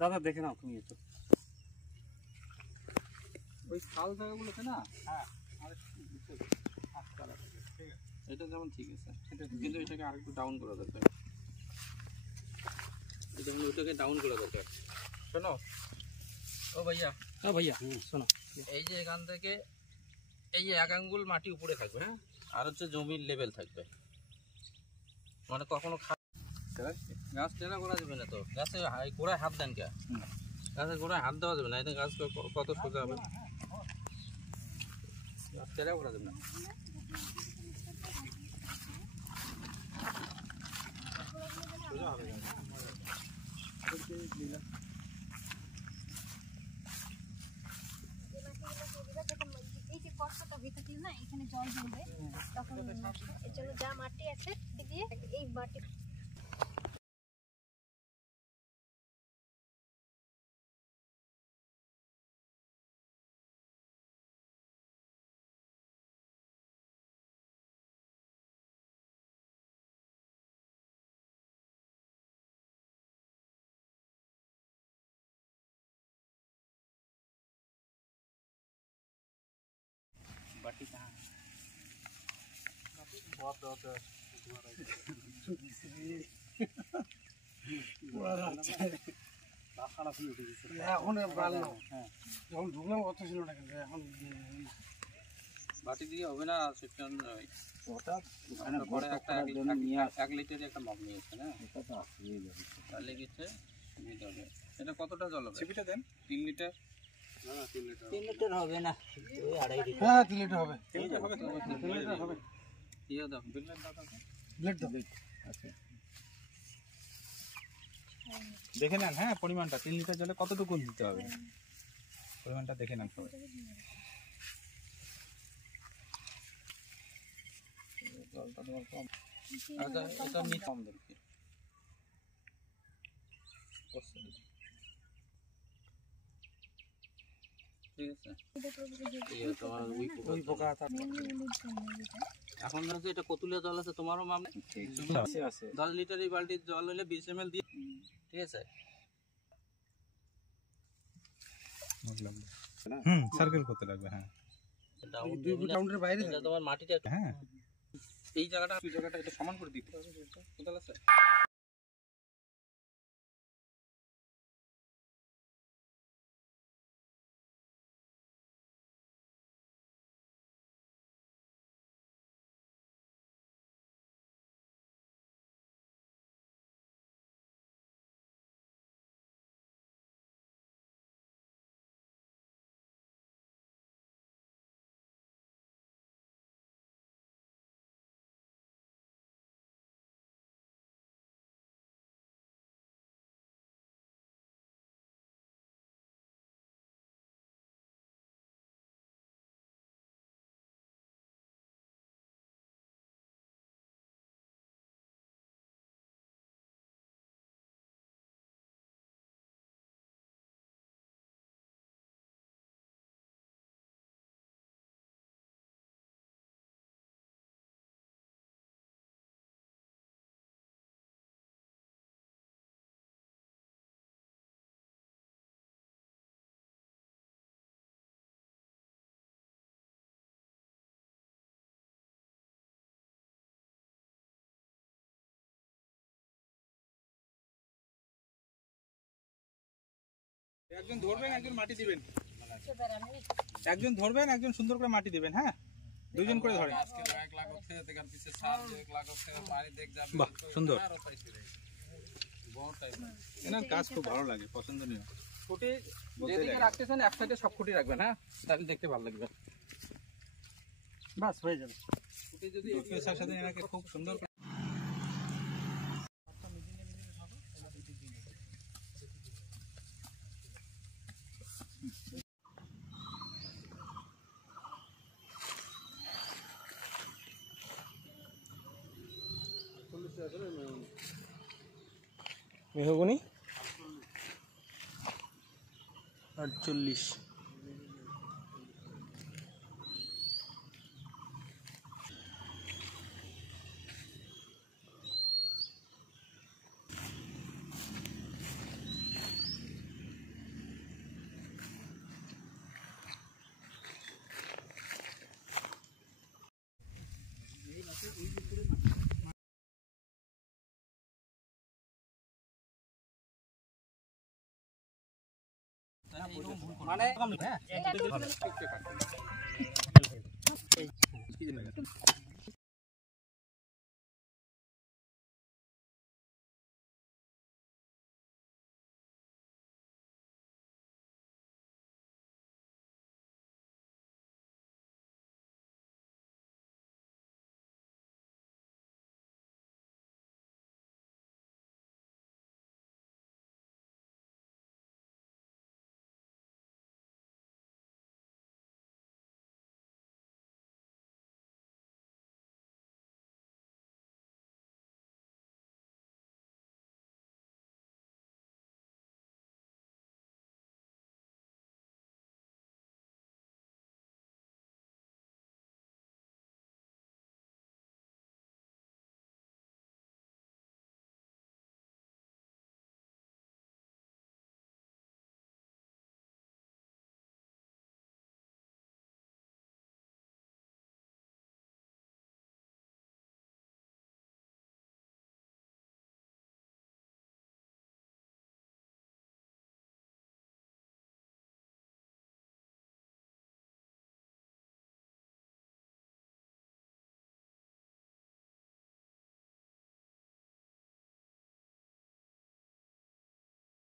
দাদা দেখে নাও তুমি একটু ওই খাল জায়গাগুলোতে না। হ্যাঁ এটা যেমন ঠিক আছে, কিন্তু এটাকে আরেকটু ডাউন করা দরকার। ওইটাকে ডাউন করা দরকার। শোনো ও ভাইয়া, হ্যাঁ ভাইয়া শোনো, এই যে এখান থেকে এই যে 1 আঙ্গুল মাটি উপরে থাকবে, হ্যাঁ, আর হচ্ছে জমির লেভেল থাকবে, মানে কখনো গাছ টেনা করা যাবে না। তো গাছে গোড়ায় হাত দেন কে? গাছের গোড়ায় হাত দেওয়া যাবে না, এটা গাছ কত সোজা হবে। গাছ টেনা করা যাবে না। সোজা হবে না। এই যে কষ্টটা ভিতর দিয়ে না, এখানে জল জমবে, তখন এর জন্য যা মাটি আছে দিয়ে এই মাটি बाटी कहाँ है? बहुत এখন বাড়লো, যখন ঢুকলাম অত ছিল না, কিন্তু এখন বাটি দিয়ে হবে না। সেটা ওটা ওখানে পরে একটা 1 লিটারের একটা মগ নিয়েছে না, এটা তো আসলেই যাবে। তাহলে গেছে সুবিধা হবে। এটা কতটা জল হবে? ছিপিটা দেন। 3 লিটার। না 3 লিটার 3 লিটার হবে না, ওই 2.5 লিটার। হ্যাঁ 3 লিটার হবে। 3 লিটার হবে তো? 3 লিটার হবে। দিয়ে দাও, বিলের দাও। ব্লেড দাও। আচ্ছা দেখে নেন, হ্যাঁ পরিমাণটা 3 লিটার জলে কতটুকু দিতে হবে, পরিমাণটা দেখে নেন সবাই। জলটা তোমার কম। আচ্ছা এটা নি কম দেখি। ঠিক আছে, এই তোমার ওই পোকা এখন হচ্ছে এটা কতুলিয়া জল আছে তোমারও মামলা আছে আছে 10 লিটার এই বালতির জল হলে 20 ml দিয়ে, ঠিক আছে। সার্কেল করতে লাগবে। হ্যাঁ দুই রাউন্ডের বাইরে তোমার মাটিটা একটু, হ্যাঁ এই জায়গাটা এটা সমান করে দিতে হবে। কোথায় আছে? একজন ধরবেন, একজন মাটি দিবেন, একজন ধরবেন, একজন সুন্দর করে মাটি দিবেন। হ্যাঁ দুইজন করে ধরেন। বাহ সুন্দর, এনার কাজ খুব ভালো লাগে, পছন্দনীয়। খুঁটি যেদিকে রাখতেছেন এক সাইডে সব খুঁটি রাখবেন, হ্যাঁ, তাহলে দেখতে ভালো লাগবে। বাস হয়ে যাবে। খুঁটি যদি সাথে এনাকে খুব সুন্দর মেহগনি 48। মানে এটা কি জানি